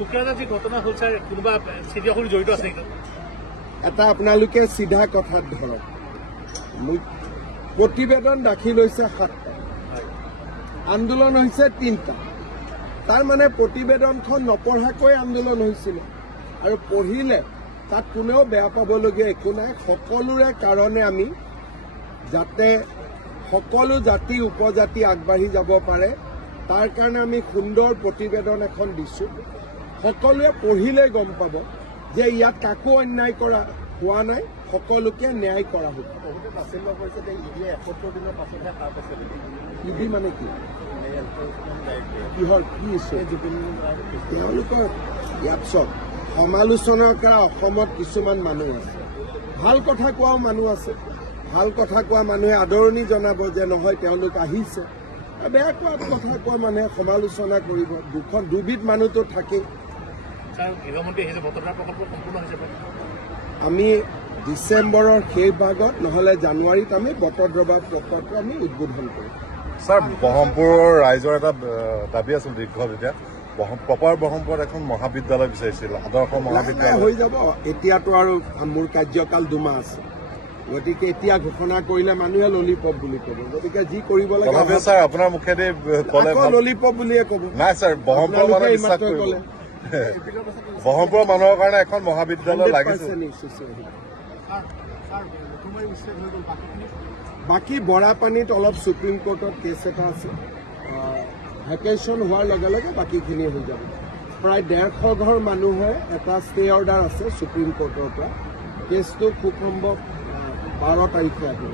কুকৰাঝাৰ যি ঘটনা হ'ল ছাৰ কোনোবা চিঠিয়াখুৰি জড়িত আছে নেকি? এটা আপোনালোকে চিধা কথাত ধৰক, প্ৰতিবেদন দাখিল হৈছে 7টা, আন্দোলন হৈছে 3টা। তাৰ মানে প্ৰতিবেদনখন নপঢ়াকৈ আন্দোলন হৈছিল আৰু পঢ়িলে তাত কোনেও বেয়া পাবলগীয়া একো নাই। সকলোৰে কাৰণে আমি যাতে সকলো জাতি উপজাতি আগবাঢ়ি যাব পাৰে তাৰ কাৰণে আমি সুন্দৰ প্ৰতিবেদন এখন দিছোঁ। সকলোৱে পঢ়িলে গম পাব যে ইয়াত কাকো অন্যায় কৰা হোৱা নাই, সকলোকে ন্যায় কৰা হ'ব। ইডি মানে কি? কিহৰ কি তেওঁলোকৰ ইয়াত চব সমালোচনা কৰা অসমত কিছুমান মানুহ আছে, ভাল কথা কোৱাও মানুহ আছে। ভাল কথা কোৱা মানুহে আদৰণি জনাব যে নহয় তেওঁলোক আহিছে, বেয়া কোৱা কথা কোৱা মানুহে সমালোচনা কৰিব। দুবিধ মানুহতো থাকেই। আমি ডিচেম্বৰৰ শেষ ভাগত নহলে জানুৱাৰীত আমি বটদ্ৰৱা প্ৰকল্প আমি উদ্বোধন কৰিম। ছাৰ, ব্ৰহ্মপুৰৰ ৰাইজৰ এটা দাবী আছিল দীৰ্ঘ, যেতিয়া প্ৰপাৰ ব্ৰহ্মপুৰত এখন মহাবিদ্যালয় বিচাৰিছিল, আদৰ্শ মহাবিদ্যালয় হৈ যাব। এতিয়াতো আৰু মোৰ কাৰ্যকাল 2 মাহ আছে, গতিকে এতিয়া ঘোষণা কৰিলে মানুহে ললিপপ বুলি ক'ব। গতিকে যি কৰিব লাগে ছাৰ আপোনাৰ মুখেদি ক'লে ললিপপ বুলিয়ে ক'ব। নাই ছাৰ, ব্ৰহ্মপুৰৰ মানুহে বিশ্বাস কৰিব। ব্ৰহ্মপুৰৰ মানুহৰ কাৰণে এখন মহাবিদ্যালয় লাগিছে। বাকী বৰাপানীত অলপ সুপ্ৰিম কোৰ্টত কেছ এটা আছে, ভেকেশ্যন হোৱাৰ লগে লগে বাকীখিনি হৈ যাব। প্ৰায় 150 ঘৰ মানুহে এটা ষ্টে অৰ্ডাৰ আছে সুপ্ৰিম কোৰ্টৰ পৰা। কেছটো খুব সম্ভৱ 12 তাৰিখে আহিব।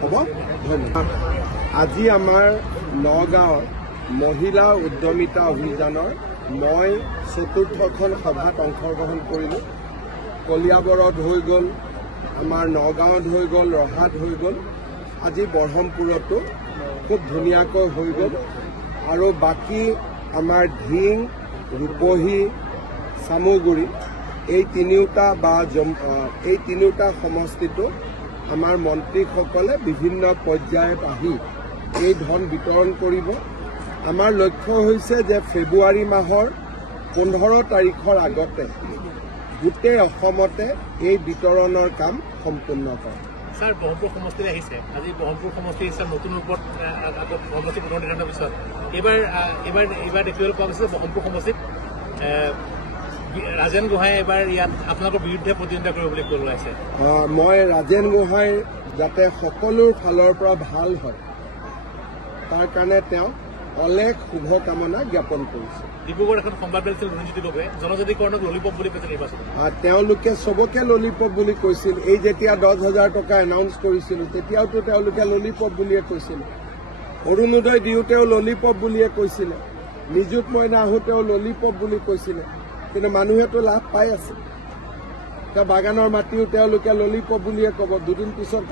হ'ব, ধন্যবাদ। আজি আমাৰ নগাঁৱৰ মহিলা উদ্যমিতা অভিযানৰ মই 4ৰ্থখন সভাত অংশগ্ৰহণ কৰিলোঁ। কলিয়াবৰত হৈ গ'ল, আমাৰ নগাঁৱত হৈ গ'ল, ৰহাত হৈ গ'ল, আজি ব্ৰহ্মপুৰতো খুব ধুনীয়াকৈ হৈ গ'ল। আৰু বাকী আমাৰ ধিং, ৰূপহী, চামুগুৰি এই তিনিওটা সমষ্টিটো আমাৰ মন্ত্ৰীসকলে বিভিন্ন পৰ্যায়ত আহি এই ধন বিতৰণ কৰিব। আমাৰ লক্ষ্য হৈছে যে ফেব্ৰুৱাৰী মাহৰ 15 তাৰিখৰ আগতে গোটেই অসমতে এই বিতৰণৰ কাম সম্পূৰ্ণ কৰে। ছাৰ, ব্ৰহ্মপুৰ সমষ্টিত আহিছে, আজি ব্ৰহ্মপুৰ সমষ্টি হিচাপে নতুন ৰূপত সমষ্টি পুনৰ নিৰ্ধাৰণৰ পিছত এইবাৰ দেখিবলৈ পোৱা গৈছে ব্ৰহ্মপুৰ সমষ্টিত ৰাজেন গোহাঁই এবাৰ ইয়াত আপোনালোকৰ বিৰুদ্ধে প্ৰতিদ্বন্দ্বিতা কৰিব বুলি কৈ ওলাইছে। মই ৰাজেন গোহাঁই যাতে সকলোৰ ফালৰ পৰা ভাল হয় তাৰ কাৰণে তেওঁ অলেখ শুভকামনা জ্ঞাপন কৰিছে। ডিব্ৰুগড়ত এখন সংবাদ মেল ৰঞ্জিত গগৈয়ে জনজাতিকৰণক ললিপপ বুলি কৈছে নিৰ্বাচনত। তেওঁলোকে চবকে ললিপপ বুলি কৈছিল। এই যেতিয়া 10,000 টকা এনাউন্স কৰিছিল তেতিয়াওতো তেওঁলোকে ললিপপ বুলিয়ে কৈছিল। অৰুণোদয় দিওঁতেও ললিপপ বুলিয়ে কৈছিলে, নিযুত মইনা আহোঁতেও ললিপপ বুলি কৈছিলে। কিন্তু মানুহেতো লাভ পাই আছে। বাগানৰ মাটিও তেওঁলোকে ললিপপ বুলিয়ে ক'ব, দুদিন পিছত